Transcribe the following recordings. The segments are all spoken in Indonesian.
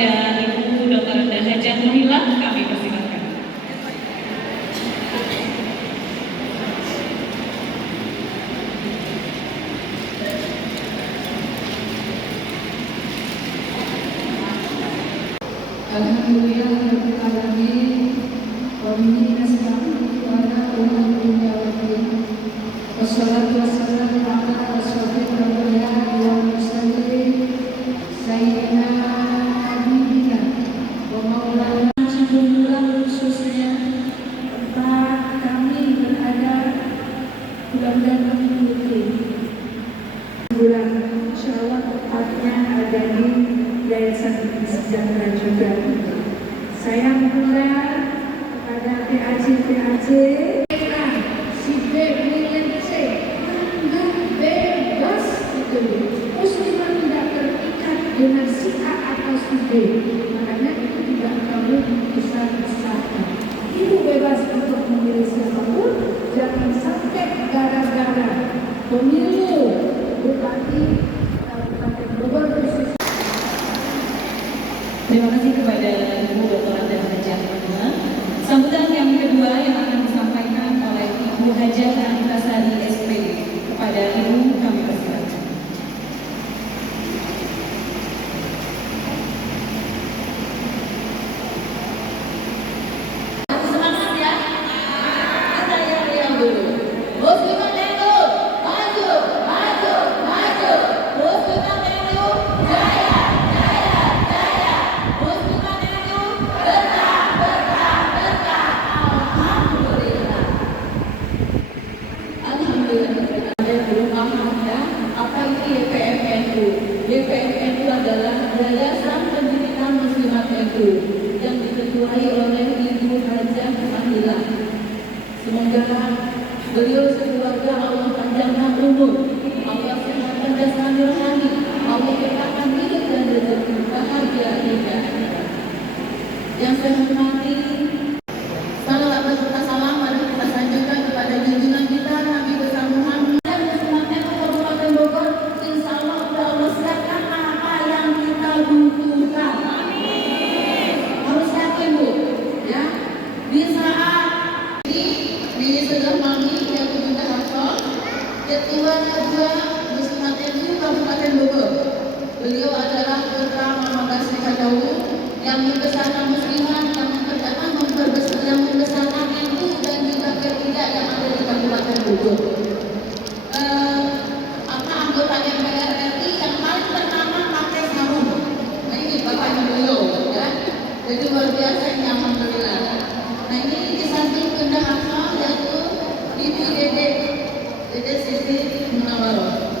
kepada Ibu Dr. Hajah Muhila, kami persilakan. Alhamdulillah rabbil alamin wa bihi nasta'in ala umuri dunya waddin. Wassalatu wassalamu ala asyrofil anbiya'i wal mursalin sayyidina habibina wa maulana Rasulullah, khususnya tempat kami berada, mudah-mudahan kami mengikuti bulan, insyaallah tepatnya ada di Yayasan Sejahtera juga. Saya mengundang kepada PAC si B milen C anggap bebas itu. Muslimah tidak terikat dengan si A atau si B. Makanya itu tidak perlu besar-besarkan. Ibu bebas untuk memilih siapapun. Jangan sampai gara-gara pemilu bupati Kabupaten Bogor khusus. Terima kasih kepada Ibu Dr. Hajah Muhila. Sambutan yang kedua yang akan disampaikan oleh Ibu Hajah Antasari SPD. Kepada Ibu kami persilakan. Semangat ya. Kita yang dulu. Muslimah Tendu, maju, maju, maju. Muslimah Tendu, jaya, jaya, jaya. Muslimah Tendu, berkah, berkah, berkah. Alhamdulillah. Alhamdulillah. Ada belum paham ya? Apa itu YPMNU? YPMNU adalah Yayasan Pendidikan Muslimat NU yang diketuai oleh Ibu Hajah Muhila. Semoga beliau sekeluarga Allah panjangkan umur, Allah sehatkan jasmani rohani, Allah berkahkan hidup dan rezeki bahagia hingga akhirat. Yang saya hormati, salawat serta salam mari kita sanjungkan kepada junjungan kita Nabi besar Muhammad dan Muslimat NU Kabupaten Bogor. Insya Allah Allah siapkan apa yang kita butuhkan. Harus yakin Bu, ya. Di saat ini sudah mami yang juga hafal Ketua Muslimat NU Kabupaten Bogor. Beliau adalah putra Mama Basri Kadawu yang membesarkan muslimat, yang membesarkan NU dan juga P3 yang ada di Kabupaten Bogor. Anggota DPR RI yang paling pertama pakai sarung. Nah ini bapaknya beliau, ya. Jadi luar biasa ini alhamdulillah. Nah ini di samping Bunda Hafal yaitu Ibu Dede Siti Munawaroh.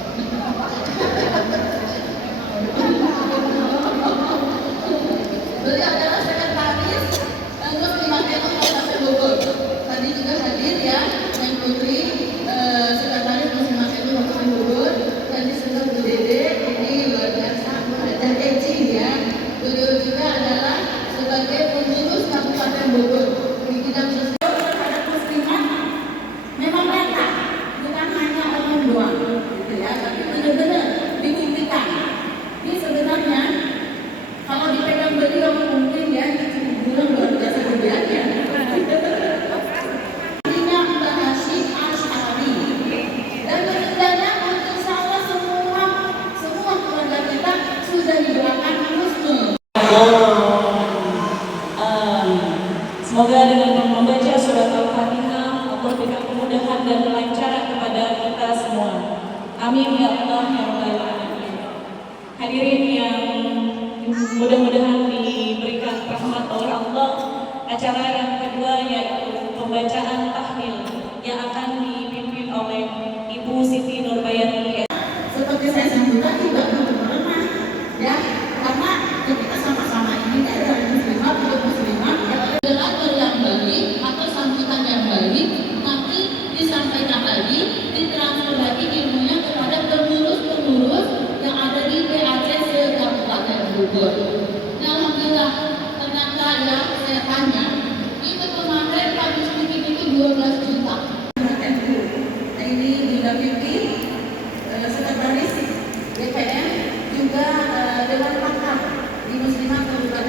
Beliau adalah sekretaris Muslimat NU Kabupaten Bogor. Tadi juga hadir ya, yang putri sekretaris Muslimat NU Kabupaten Bogor. Tadi sudah Bu Dede, ini luar biasa Hajah Eci ya. Beliau juga adalah sebagai pengurus Kabupaten Bogor di bidang sosial terhadap muslimat. Memang nyata, bukan hanya omong doang, gitu ya, tapi benar-benar dibuktikan. Ini sebenarnya kalau dipegang beliau mungkin ya bulan luar biasa kerjanya. Artinya Mbak Hashim Asy'ari dan ketiganya insya Allah semua keluarga kita sudah didoakan husnul. Semoga dengan membaca surat Al-Fatihah Allah berikan kemudahan dan kelancaran kepada kita semua. Amin ya Allah ya Rabbal Alamin. Hadirin yang mudah-mudahan diberikan rahmat oleh Allah, acara yang kedua yaitu pembacaan tahlil yang akan dipimpin oleh Ibu Siti Nurbayati. Seperti saya sampaikan juga berlemah ya, karena kita sama-sama ini dari muslimat untuk muslimat belajar yang baik atau sambutan yang baik nanti disampaikan lagi, ditransfer lagi ilmunya kepada pengurus-pengurus yang ada di PAC se-Kabupaten Bogor. Nah, alhamdulillah ternyata ya saya tanya itu kemarin habis bikin itu 12 juta. Nah ini didampingi sekretaris DPR juga Dewan Pakar di Muslimat Kabupaten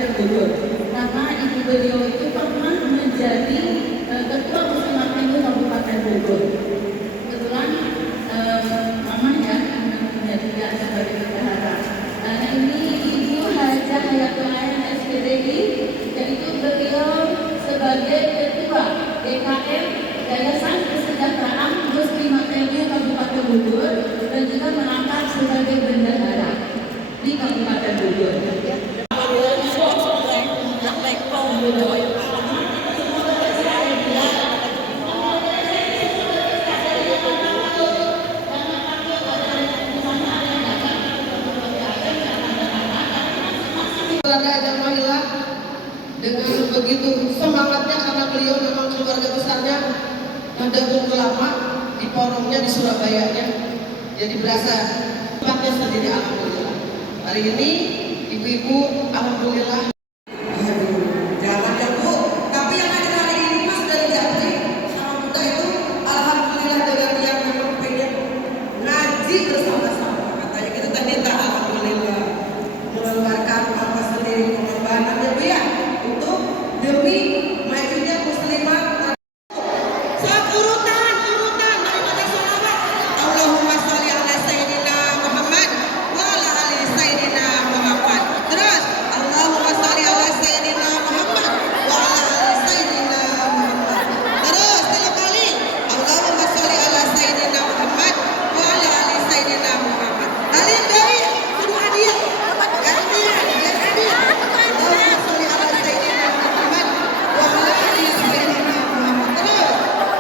Randa Jamailah dengan begitu semangatnya karena beliau memang keluarga besarnya Nahdlatul Ulama di porongnya di Surabayanya, jadi berasa tempatnya sendiri. Alhamdulillah hari ini ibu-ibu alhamdulillah. Jangan ya Bu, tapi yang ada hari ini Mas dari Jatri sama Bunda itu alhamdulillah dengan yang memang pengen ngaji bersama-sama. Katanya kita tadi alhamdulillah mengeluarkan ongkos sendiri pengorbanan ya Bu ya untuk demi majunya muslimat. Urutan daripada sholawat. Allahumma sholli ala sayyidina Muhammad wa ala ali sayyidina Muhammad. Terus Allahumma sholli ala sayyidina Muhammad wa ala ali sayyidina Muhammad. Terus 3 kali Allahumma sholli ala sayyidina Muhammad wa ala ali sayyidina Muhammad. Kalian dari suruh hadiah. Hadiah. Allahumma sholli ala sayyidina Muhammad wa ala ali sayyidina Muhammad. Terus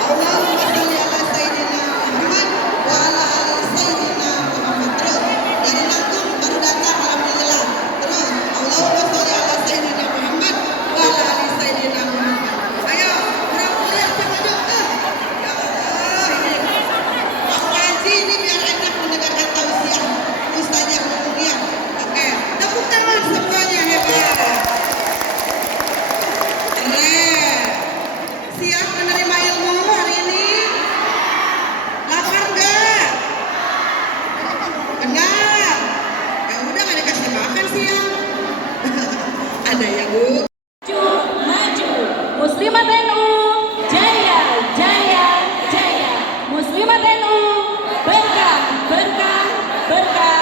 Allahumma sholli ala sayyidina Muhammad wa ala ali sayyidina Muhammad. Terus dari langsung baru datang alhamdulillah. Terus Allahumma sholli ala sayyidina Muhammad wa ala ali sayyidina Muhammad. Ayo, berapa kuliah sama doa. Ya Allah, ini mau ngaji ini biar enak mendengarkan tausiah Ustazah Mulia. Oke, tepuk tangan semuanya hebat. Keren. Siap menerima ilmu hari ini? Lapar nggak? Benar. Ya udah nggak dikasih makan siang. Ada ya Bu? Maju, Muslimat NU, jaya, jaya, jaya. Muslimat NU, berkah, berkah, berkah.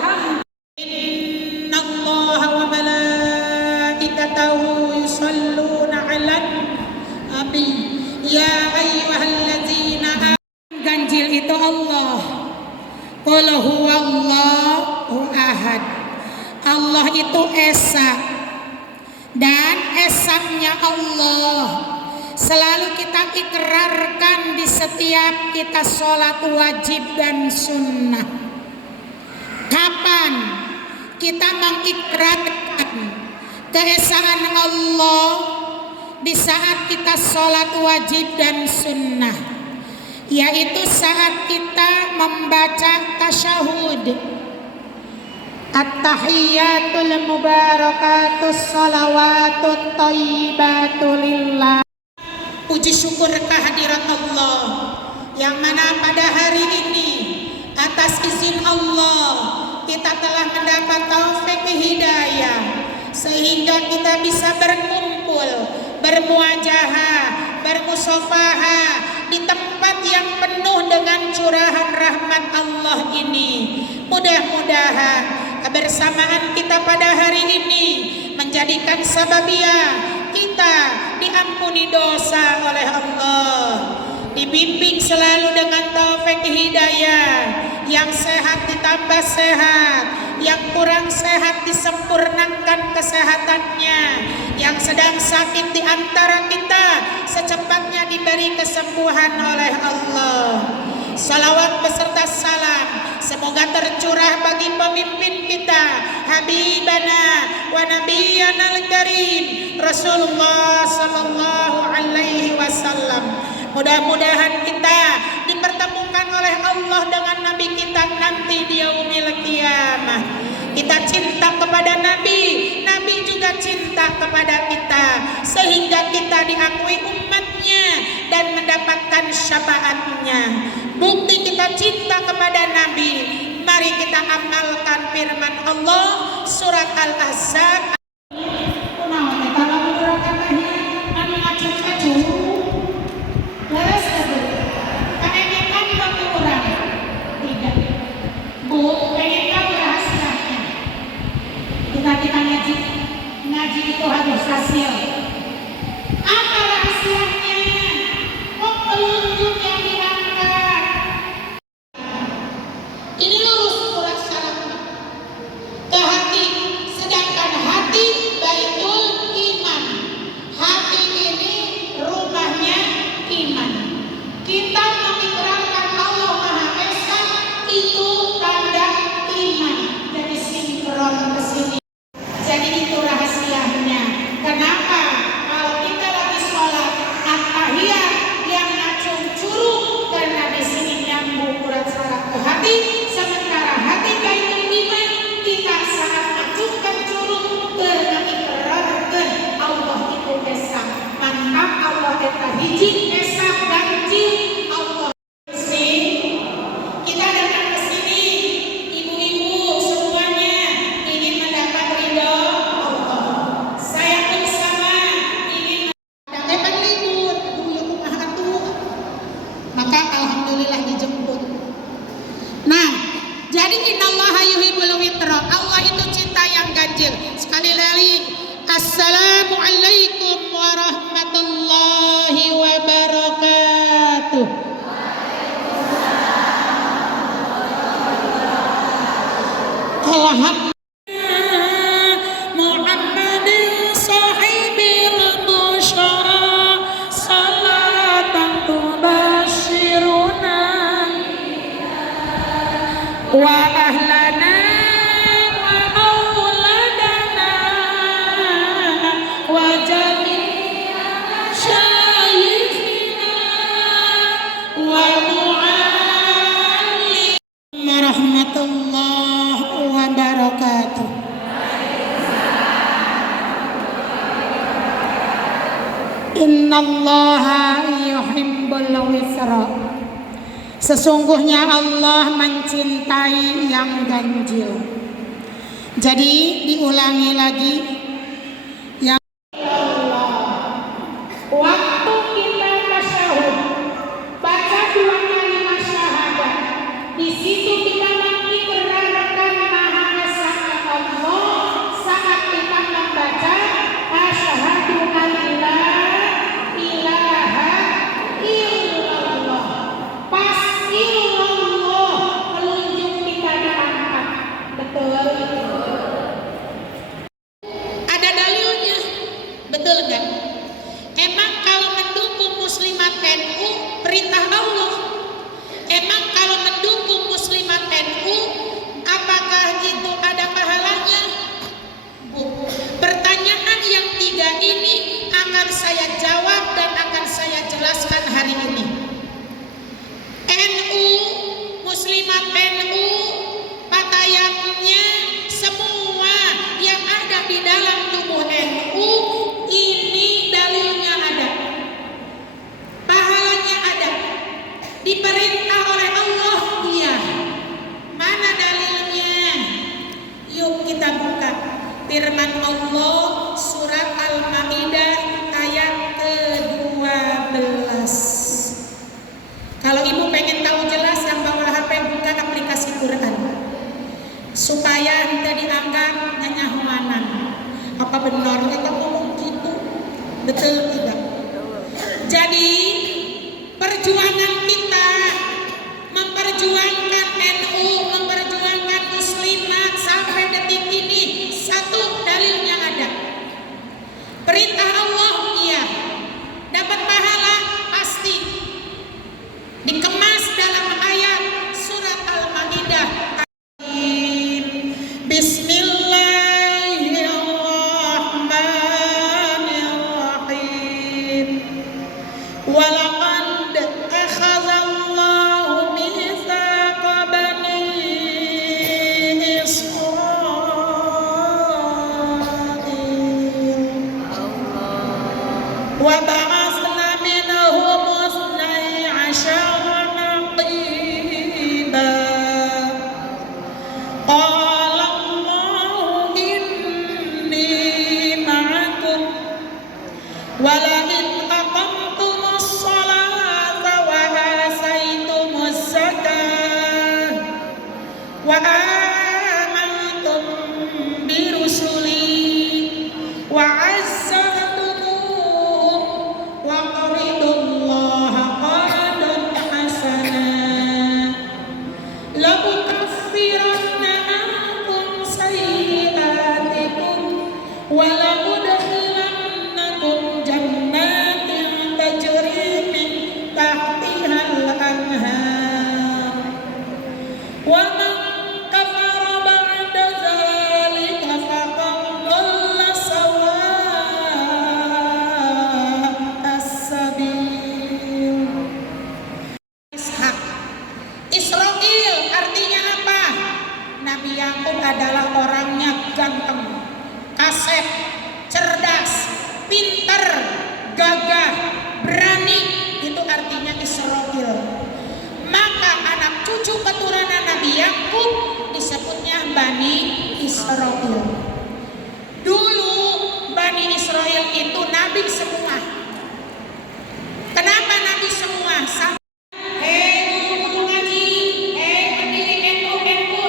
Alhamdulillah. Inna Allah wa malaikatahu yusalluna 'alan nabi ya ayyuhalladzina amanu. Ganjil itu Allah. Qul huwallahu ahad. Allah itu esa. Dan esanya Allah selalu kita ikrarkan di setiap kita sholat wajib dan sunnah. Kapan kita mengikrarkan keesaan Allah? Di saat kita sholat wajib dan sunnah, yaitu saat kita membaca tasyahud. At-tahiyyatul mubarakatus salawatut thayyibatul lillah. Puji syukur kehadirat Allah yang mana pada hari ini atas izin Allah kita telah mendapat taufik hidayah sehingga kita bisa berkumpul, bermuajahah, bermusafahah di tempat yang penuh dengan curahan rahmat Allah ini. Mudah-mudahan kebersamaan kita pada hari ini menjadikan sababiyah kita diampuni dosa oleh Allah, dibimbing selalu dengan taufik hidayah, yang sehat ditambah sehat, yang kurang sehat disempurnakan kesehatannya, yang sedang sakit di antara kita secepatnya diberi kesembuhan oleh Allah. Salawat beserta salam semoga tercurah bagi pemimpin kita, Habibana wa Nabiyana al-Karim Rasulullah sallallahu alaihi wasallam. Mudah-mudahan kita dipertemukan oleh Allah dengan Nabi kita nanti di yaumil qiyamah. Kita cinta kepada Nabi, Nabi juga cinta kepada kita, sehingga kita diakui umatnya dan mendapatkan syafaatnya. Bukti kita cinta kepada Nabi, mari kita amalkan firman Allah surat Al-Ahzab. Ngaji itu harus hasil. Apa rahasianya? Petunjuk yang diangkat. Ini lurus surat syaratnya ke hati, sedangkan hati baitul iman. Hati ini rumahnya iman. Kita mengikrarkan Allah Maha Esa itu tanda iman. Jadi sinkron ke sini. Jadi itu Assalamualaikum warahmatullahi wabarakatuh. Alhamdulillah. Wa ahlana wa auladana wa jami'a syayikhina wa mu'allim warahmatullahi wabarakatuh. Innallaha yuhibbul wisra. Sesungguhnya Allah mencintai yang ganjil. Jadi diulangi lagi yang waktu kita tasyahud baca 2 kalimat syahadat. Di situ kita mengikrarkan Maha Esa Allah saat kita membaca asyhadu an la ilaha illallah. Pas illallah telunjuk kita diangkat. Betul. Ada dalilnya. Betul kan? Emang kalau mendukung muslimat NU perintah Allah. Emang kalau mendukung muslimat NU apakah itu ada pahalanya? Bu. Pertanyaan yang 3 ini akan saya jawab dan akan saya jelaskan hari ini. NU, muslimat NU, pakaiannya semua yang ada di dalam tubuh NU ini dalilnya ada, pahalanya ada, diperintah oleh Allah. Iya, mana dalilnya? Yuk kita buka firman Allah surat Al-Maidah ayat ke-12. Kalau ibu pengen tahu jelas yang bawa HP buka aplikasi Quran supaya tidak dianggap nyanyahuanan. Apa benar kita ngomong gitu? Betul tidak? Jadi perjuangan kita memperjuangkan NU, memperjuangkan muslimat sampai detik ini satu dalilnya ada. Perintah Allah iya, dapat pahala pasti. Dikemas dalam ayat surat Al-Maidah. Bismillahirrahmanirrahim. Walaqad akhadallahu mitsaqa bani Israil wa ba'athna minhum ithnai asyara naqiba. Qala Allahu inni ma'akum wa la in aqamtumus salata wa ataytumus zakata wa amantum bi rusuli wa azzartumuhum wa qaridullaha qardan hasanan la ukaffiranna ankum sayyi'atikum wa la udkhilannakum jannatin tajri min tahtihal anhar wa man kafara ba'da dzalika faqad dhalla sawa'as sabil. Ishak, Israil artinya apa? Nabi Yakub adalah orangnya ganteng, kasep, cerdas, pinter, gagah, berani. Itu artinya Israil. Maka anak cucu keturunan Nabi Yakub disebutnya Bani Israil. Dulu Bani Israil itu nabi semua. Kenapa nabi semua? Guru-guru ngaji, pendiri NU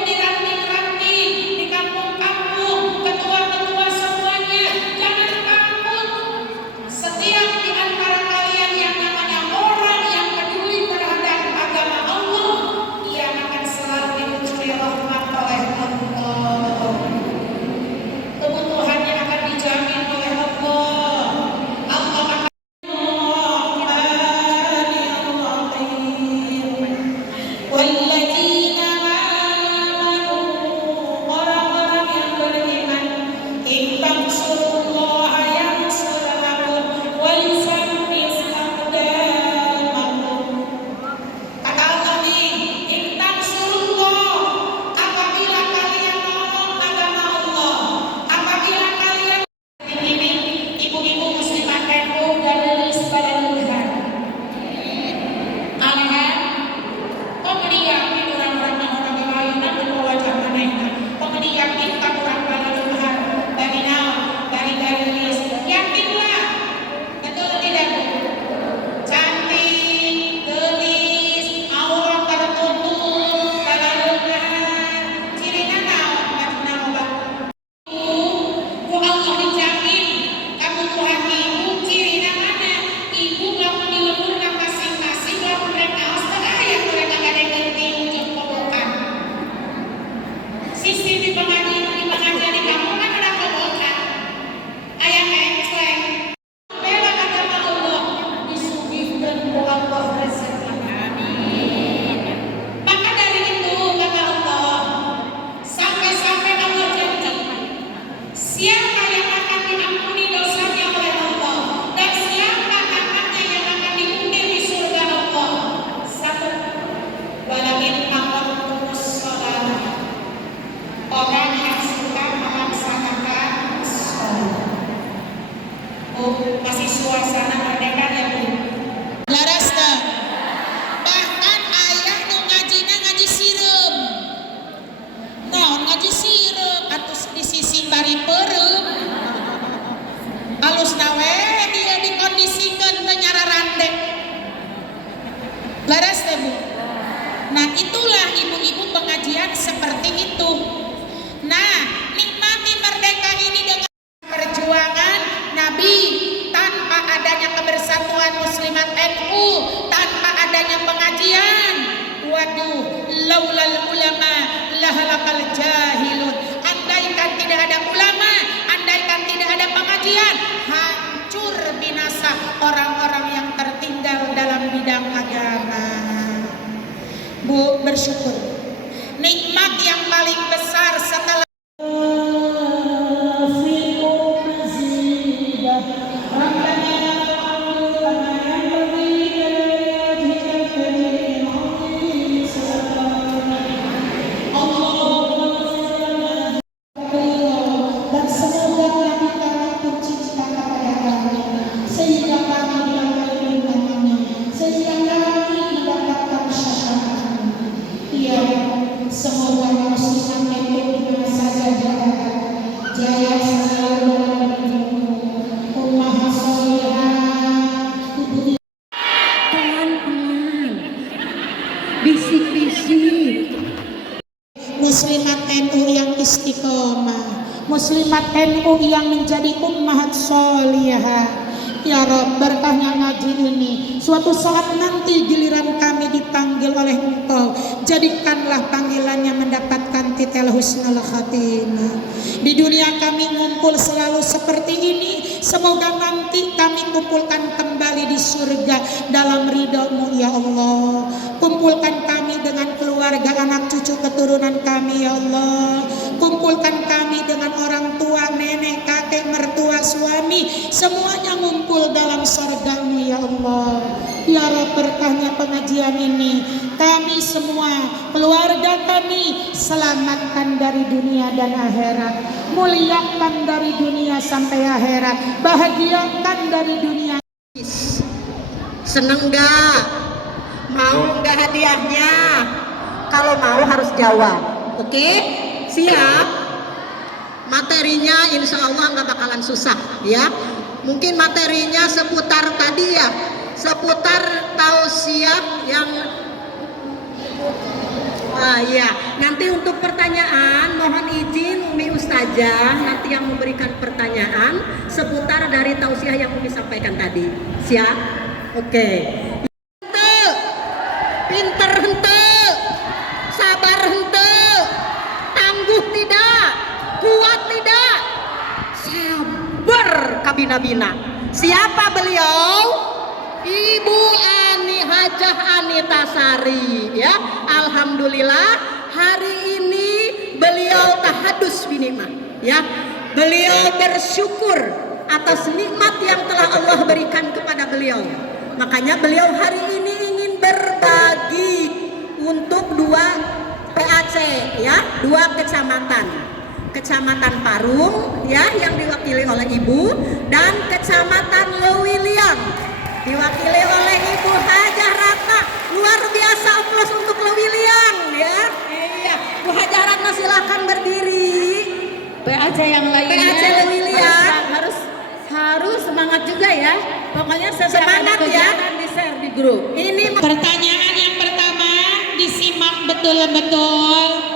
di ranting-ranting, di kampung-kampung, ketua-ketua semuanya, jangan Siapa yang akan diampuni dosanya oleh Allah? Dan siapa anaknya yang akan diundi di surga Allah? Satu, walakin aqamus shalah. Orang yang suka melaksanakan sholat. Oh, masih suasana merdeka ya Bu? Laras dah. Bahkan ayah nu ngajina ngaji sireum. Naon ngaji sireum atus di sisi bari peureum. Alus nawe dia dikondisikan teu nyararande. Laras teh Bu. Nah, itulah ibu-ibu pengajian seperti itu. Nah, nikmati merdeka ini dengan perjuangan Nabi, tanpa adanya kebersatuan muslimat NU, tanpa adanya pengajian. Waduh, laulal ulama lahalakal jahilun. Andaikan tidak ada ulama, andaikan tidak ada pengajian, hancur binasa orang-orang yang tertinggal dalam bidang agama. Bu, bersyukur. Nikmat yang paling besar setelah dan semoga Nabi kami tercipta kepada kami sehingga kami diambil dengannya, sehingga kami mendapatkan syafaat. Ya, semoga muslimat itu dimana saja berada, jaya selalu dalam hidupmu. Ummah sholihah, ibu Pelan-pelan, bisik-bisik. Muslimat NU yang istiqomah, muslimat NU yang menjadi ummahat sholihah. Ya Rob, berkahnya ngaji ini, suatu saat nanti giliran kami dipanggil oleh Engkau, jadikanlah panggilannya mendapatkan titel husnul khatimah. Di dunia kami ngumpul selalu seperti ini, semoga nanti kami kumpulkan kembali di surga dalam ridho-Mu ya Allah. Kumpulkan kami dengan keluarga, anak cucu keturunan kami ya Allah. Kumpulkan kami dengan orang tua, nenek, kakek, mertua, suami, semuanya ngumpul dalam surga-Mu ya Allah. Ya Rabb, berkahnya pengajian ini, kami semua, keluarga kami, selamatkan dari dunia dan akhirat, muliakan dari dunia sampai akhirat, bahagiakan dari dunia. Seneng gak? Mau gak hadiahnya? Kalau mau harus jawab. Oke? Siap? Materinya insya Allah gak bakalan susah ya. Mungkin materinya seputar tadi ya, seputar tausiah yang ya. Nanti untuk pertanyaan mohon izin Umi Ustazah nanti yang memberikan pertanyaan seputar dari tausiah yang Umi sampaikan tadi. Siap? Oke. Pinter hente, sabar hente, tangguh tidak, kuat tidak, sabar kabina-bina. Siapa beliau? Ibu Ani Hajah Anita Sari ya. Alhamdulillah hari ini beliau tahadus binikmah ya. Beliau bersyukur atas nikmat yang telah Allah berikan kepada beliau. Makanya beliau hari ini ingin berbagi untuk 2 PAC ya, 2 kecamatan. Kecamatan Parung ya yang diwakili oleh Ibu, dan Kecamatan Lewiliang diwakili oleh Ibu Hajah Ratna. Luar biasa aplaus untuk Lewiliang ya. Iya, Bu Hajah Ratna silakan berdiri. PAC yang lainnya PAC Lewiliang harus semangat juga ya. Pokoknya Semangat ya. di share di grup. Ini Pertanyaan yang pertama disimak betul-betul.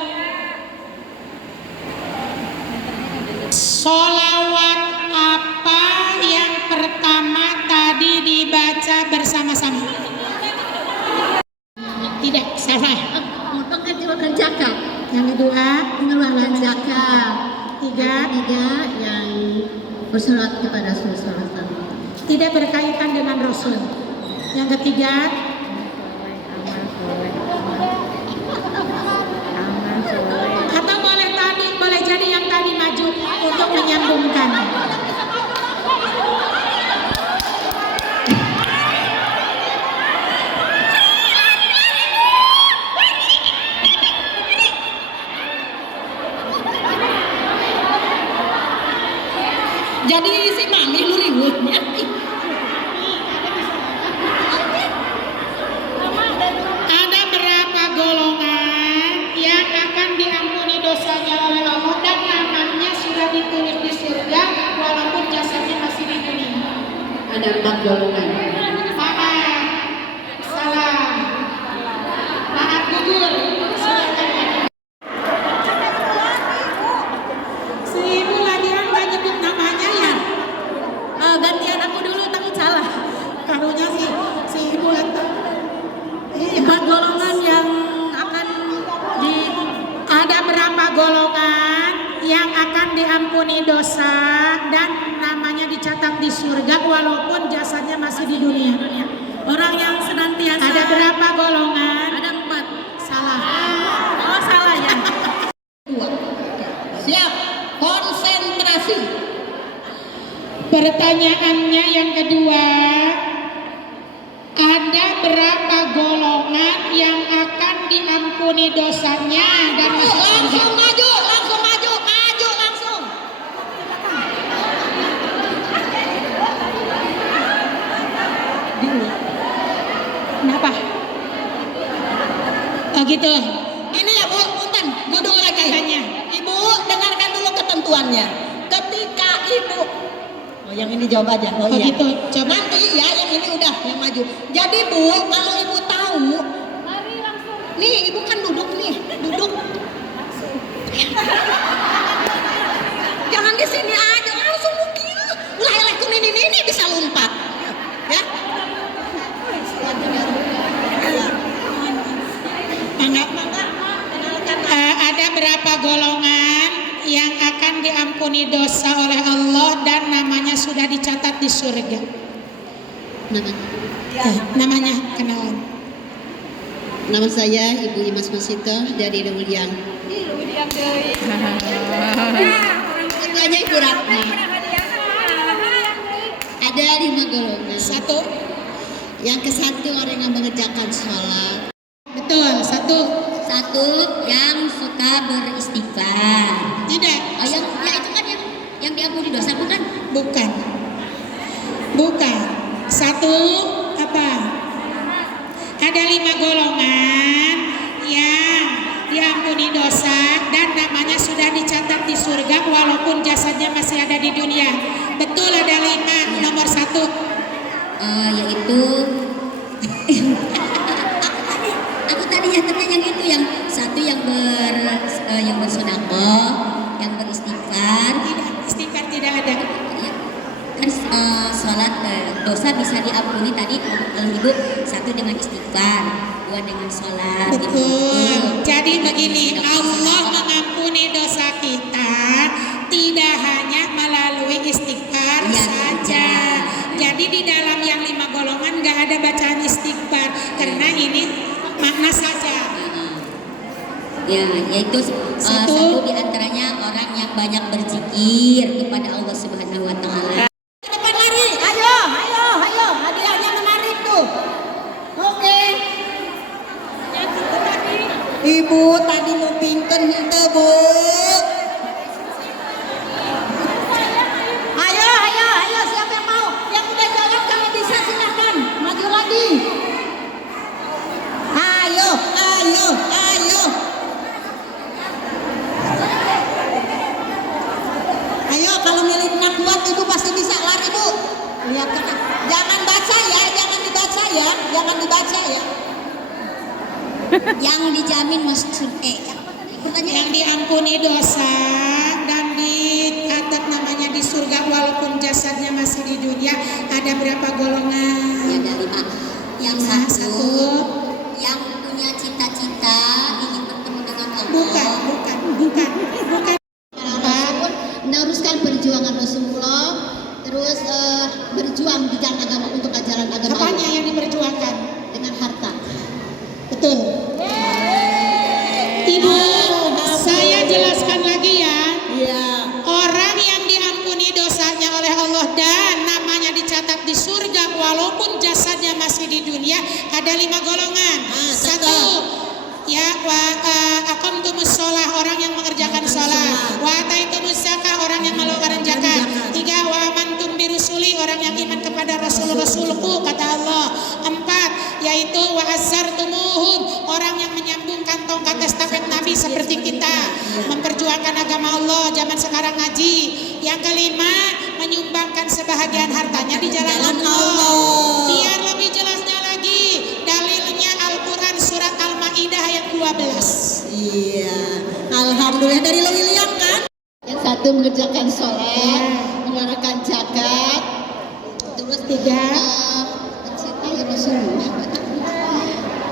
Sholawat apa yang pertama tadi dibaca bersama-sama? Tidak, salah. Mengajukan zakat, Yang kedua, mengeluarkan zakat. 3, Ketiga yang bersolat kepada Rasulullah SAW. tidak berkaitan dengan Rasul. Yang ketiga, atau boleh jadi yang tadi maju untuk menyambung diumumkan. Jadi si mami lu riwutnya. Ada berapa golongan yang akan diampuni dosanya oleh Allah dan namanya sudah ditulis di surga walaupun jasadnya masih di dunia? Ada 4 golongan. Maaf, salah. Maaf gugur. Silakan. Si ibu latihan nggak nyebut namanya ya? Gantian aku dulu tapi salah. Karunya si ibu latihan. 4 golongan yang akan di Ada berapa golongan yang akan diampuni dosa dan namanya dicatat di surga walaupun jasadnya masih di dunia? orang yang senantiasa. Ada berapa golongan? Ada 4. Salah. Oh salah ya. Siap. Konsentrasi. Pertanyaannya yang kedua, ada berapa golongan yang akan diampuni dosanya dan masuk surga? Langsung maju, langsung. Kenapa? Oh gitu. Ini ya Bu, punten, duduk lagi. Katanya. Ibu, dengarkan dulu ketentuannya. Ketika Ibu, oh yang ini jawab aja. Oh, Oh iya. gitu. Coba. Nanti ya yang ini udah yang maju. Jadi Bu, kalau Ibu tahu, nih Ibu kan duduk nih, duduk. Jangan di sini aja, langsung mungkin. Ulah ini bisa lompat. Ya. Ada berapa golongan yang akan diampuni dosa oleh Allah dan namanya sudah dicatat di surga? Namanya kenalan. Nama saya Ibu Imas Masita dari Lewiliang. Ketuanya Ibu Ratna. Ada 5 golongan. Satu. Yang ke-1 orang yang mengerjakan sholat. Betul. Satu. Yang suka beristighfar. Tidak. Oh, ya itu kan yang diampuni dosa bukan? Bukan. Satu apa? Ada 5 golongan yang diampuni dosa dan namanya sudah dicatat di surga walaupun jasadnya masih ada di dunia. Betul, ada 5. Nomor 1. Yaitu aku tadi nyatanya yang itu, yang satu yang bersedekah, yang beristighfar. Istighfar tidak ada. Ya, kan sholat dosa bisa diampuni tadi kalau Ibu, 1 dengan istighfar, 2 dengan sholat. Betul. Jadi begini, Allah mengampuni dosa kita tidak hanya melalui istighfar saja. Jadi di dalam yang 5 golongan nggak ada bacaan istighfar karena ini makna saja. Ya, yaitu satu di antaranya orang yang banyak berzikir kepada Allah Subhanahu wa taala. Depan lari. Ayo. Hadiahnya menarik tuh. Oke. Ibu tadi mau pingken henteu, Bu. Ayo, siapa yang mau? Yang udah jawab kalau bisa silakan maju lagi. Ayo. Ayo, kalau miliknya kuat Ibu pasti bisa lari, Bu. Lihat kan. Jangan baca ya, jangan dibaca ya. Yang dijamin masuk Yang diampuni dosa dan dicatat namanya di surga walaupun jasadnya masih di dunia ada berapa golongan? Ya, ada 5. Yang satu yang punya cita-cita ingin bertemu dengan Allah. Bukan. Meneruskan perjuangan Rasulullah, terus berjuang di jalan agama untuk ajaran agama. Apanya yang diperjuangkan? Dengan harta. Betul. Ibu, saya jelaskan lagi ya. Iya. Orang yang diampuni surga walaupun jasadnya masih di dunia. Ada 5 golongan. Satu, ya aqamtumus shalah, orang yang mengerjakan salat. Wa ataitumuz zakah, orang yang mengeluarkan zakat. 3, wa amantum birusuli, orang yang iman kepada rasul-rasulku, kata Allah. 4, yaitu wa azzartumuhum, orang yang menyambungkan tongkat estafet Nabi seperti kita, memperjuangkan agama Allah zaman sekarang ngaji. Yang kelima, menyumbangkan sebahagian hartanya di jalan Allah. Biar lebih jelasnya lagi, dalilnya Al-Quran surat Al-Ma'idah ayat 12. Iya, alhamdulillah. Dari lo William kan? Yang satu mengerjakan sholat, mengeluarkan zakat, Terus 3, mencintai Rasulullah.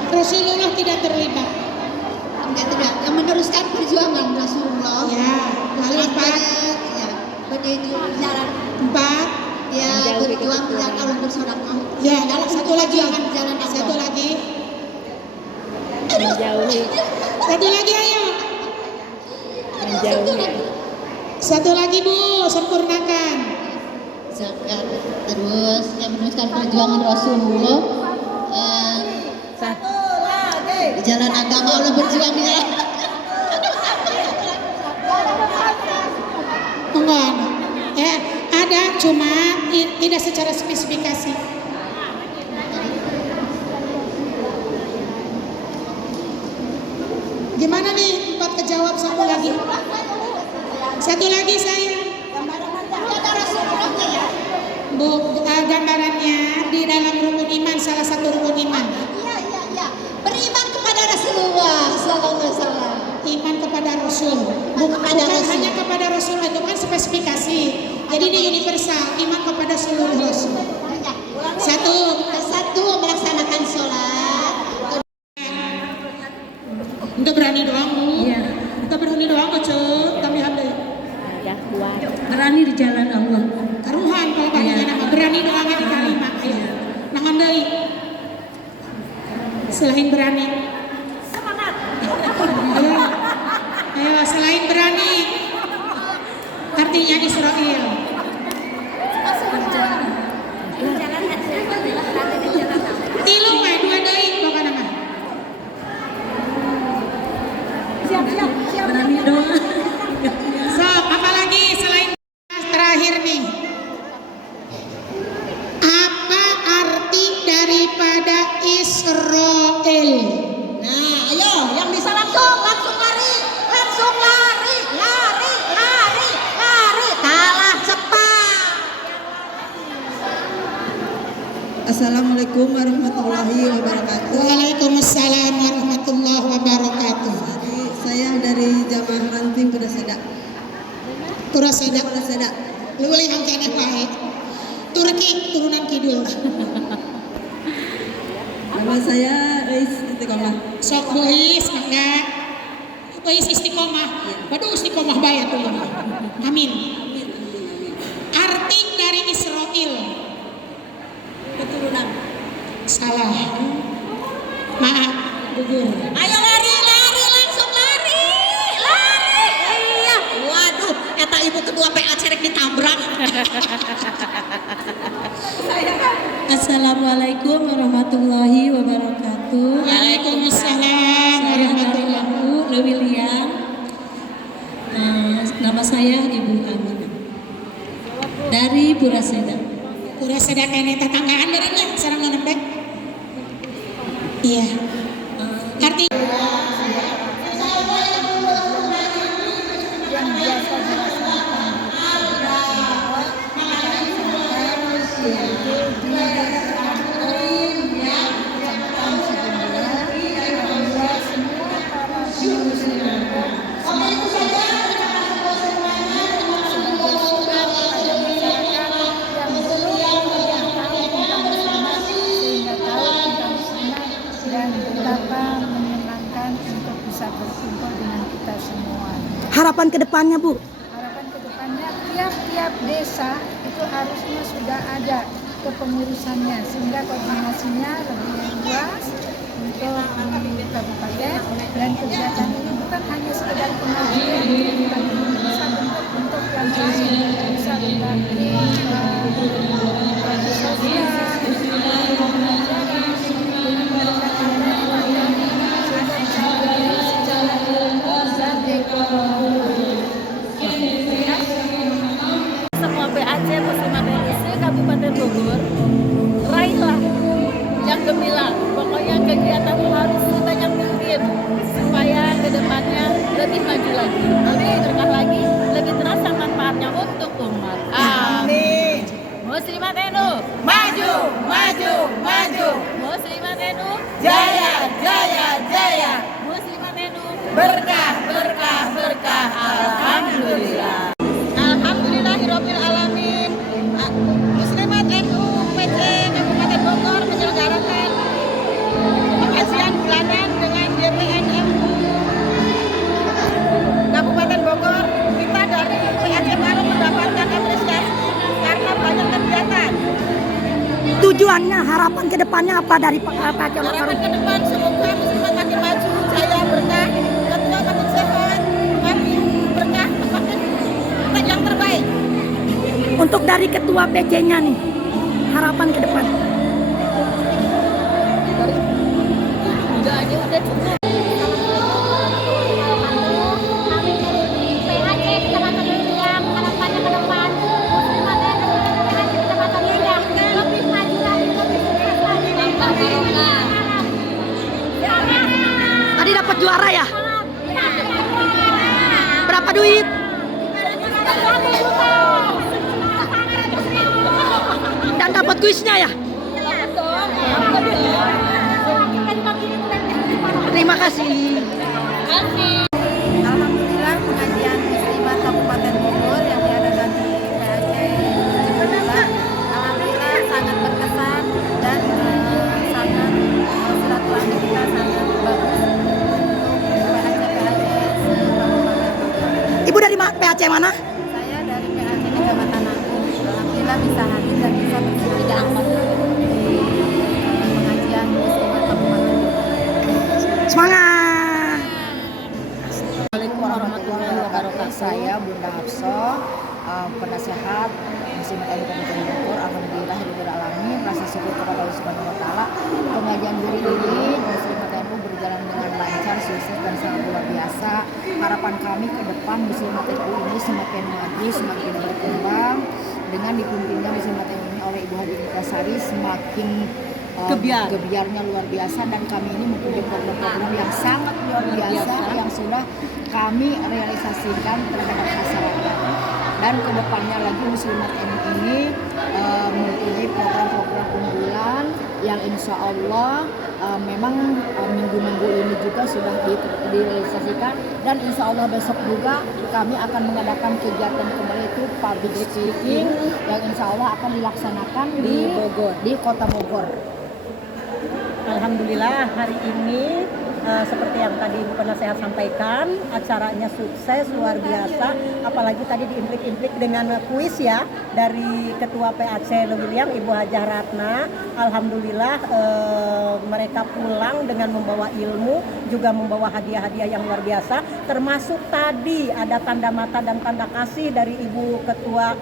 Rasulullah tidak terlibat. Enggak tidak, yang meneruskan perjuangan Rasulullah. Ya, lalu 4, Ya, menuju jalan 4. ya berjuang dan Allah bersedekah. Ya, satu lagi. Jalan Satu lagi. Satu lagi, ayo. Satu lagi, Bu, sempurnakan. Zakat, terus yang meneruskan perjuangan Rasulullah. Di jalan agama Allah berjuang di jalan. Enggak ada. Ya, ada cuma tidak secara spesifikasi. Gimana nih? 4 kejawab, satu lagi. Satu lagi saya. Bu, gambarannya di dalam rukun iman, salah satu rukun iman. Iya. Beriman kepada Rasulullah sallallahu alaihi wasallam. Iman kepada Rasul, bukan hanya kepada Rasul, itu kan spesifikasi. Jadi ini universal, iman kepada seluruh Rasul. Satu melaksanakan sholat. Udah berani doang, Bu. Iya. Kita berani doang, kecil. Kami ada. Berani di jalan Allah. Taruhan kalau banyak nama berani doang di kalimat. Ayo. Nangan deui. Selain berani. Ayo, selain berani. Artinya Israel. Tilu wae 2 deui pokona mah. Siap. Berani doang. Sok, apalagi selain terakhir nih. Apa arti daripada Israel? Nah, ayo, yang bisa langsung lari. Kalah cepat. Assalamualaikum warahmatullahi wabarakatuh. Waalaikumsalam warahmatullahi wabarakatuh. Saya dari Jamaah Ranting Puraseda. Puraseda. Lu lihat kene wae. Turki turunan kidul. Nama saya Reis Istiqomah. Sok Bois mangga. Bois istiqomah. Waduh istiqomah bae atuh. Amin. Arti dari Israel. Keturunan. Salah. Maaf, gugur. Ayo lari, langsung lari. Iya. Waduh, eta ibu ketua PA cerek ditabrak. Assalamualaikum warahmatullahi wabarakatuh. Waalaikumsalam warahmatullahi wabarakatuh. Saya William. Nama saya Ibu Aminah dari Puraseda. Puraseda kene tetanggaan derenya sareng nembek. Iya. Arti dan betapa menyenangkan untuk bisa berkumpul dengan kita semua. Harapan kedepannya, Bu? Harapan kedepannya tiap-tiap desa itu harusnya sudah ada kepengurusannya sehingga koordinasinya lebih luas untuk di kabupaten, dan kegiatan ini bukan hanya sekedar pengajian, tapi bisa bentuk yang lain, bisa berbagi sosial, Kabupaten Bogor, raihlah yang gemilang. Pokoknya kegiatan harus sebanyak mungkin supaya kedepannya lebih maju lagi, lebih berkah lagi, lebih terasa manfaatnya untuk umat. Amin. Muslimat NU maju, maju, maju. Muslimat NU jaya, jaya, jaya. Muslimat NU berkah, berkah, berkah. Alhamdulillah. Alhamdulillahirabbil alamin. Muslimat NU PC Kabupaten Bogor menyelenggarakan pengajian bulanan dengan DPNMU Kabupaten Bogor. Kita dari PAC Parung mendapatkan apresiasi karena banyak kegiatan. Tujuannya, harapan ke depannya apa dari Pak Harapan ke depan semoga Muslimat makin maju, jaya, berkah, ketua makin sehat, makin berkah, makin yang terbaik. Untuk dari ketua PC-nya nih, harapan ke depan. Udah aja, udah cukup. Tadi dapat juara ya? Berapa duit? Dan dapat kuisnya ya? Terima kasih. Alhamdulillah pengajian Muslimat Kabupaten Bogor yang diadakan di PAC Cipularang, alhamdulillah sangat berkesan dan sangat silaturahmi kita sangat bagus untuk PAC se-Kabupaten Bogor. Ibu dari PAC mana? Saya dari PAC Kecamatan Agung. Alhamdulillah bisa hadir dan bisa bersedia di pengajian Muslimat Kabupaten Bogor. Semangat. Assalamualaikum warahmatullahi wabarakatuh. Saya Bunda Hafso, penasehat Muslimat NU Kabupaten Bogor. Alhamdulillahirabbil alamin. Rasa syukur kepada Allah Subhanahu wa taala. Pengajian hari ini Muslimat NU berjalan dengan lancar, sukses dan sangat luar biasa. Harapan kami ke depan Muslimat NU ini semakin maju, semakin berkembang dengan dipimpinnya Muslimat NU ini oleh Ibu Haji Antasari semakin gebiarnya luar biasa, dan kami ini mempunyai program-program yang sangat luar biasa yang sudah kami realisasikan terhadap masyarakat. Dan kedepannya lagi Muslimat NU ini mempunyai program-program unggulan yang insya Allah memang minggu-minggu ini juga sudah direalisasikan, dan insya Allah besok juga kami akan mengadakan kegiatan kembali itu public speaking yang insya Allah akan dilaksanakan di Bogor, di Kota Bogor. Alhamdulillah hari ini seperti yang tadi Ibu Penasehat sampaikan, acaranya sukses luar biasa, apalagi tadi diimplik-implik dengan kuis ya dari Ketua PAC Lewiliang Ibu Hajah Ratna. Alhamdulillah mereka pulang dengan membawa ilmu, juga membawa hadiah-hadiah yang luar biasa, termasuk tadi ada tanda mata dan tanda kasih dari Ibu Ketua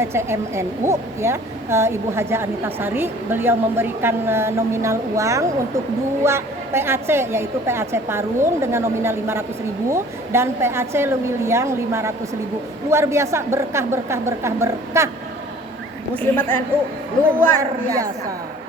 PCMNU ya, Ibu Hajah Anitasari. Beliau memberikan nominal uang untuk 2 PAC, yaitu PAC Parung dengan nominal 500.000 dan PAC Lewiliang 500.000. Luar biasa, berkah, berkah, berkah, berkah. Muslimat NU luar biasa.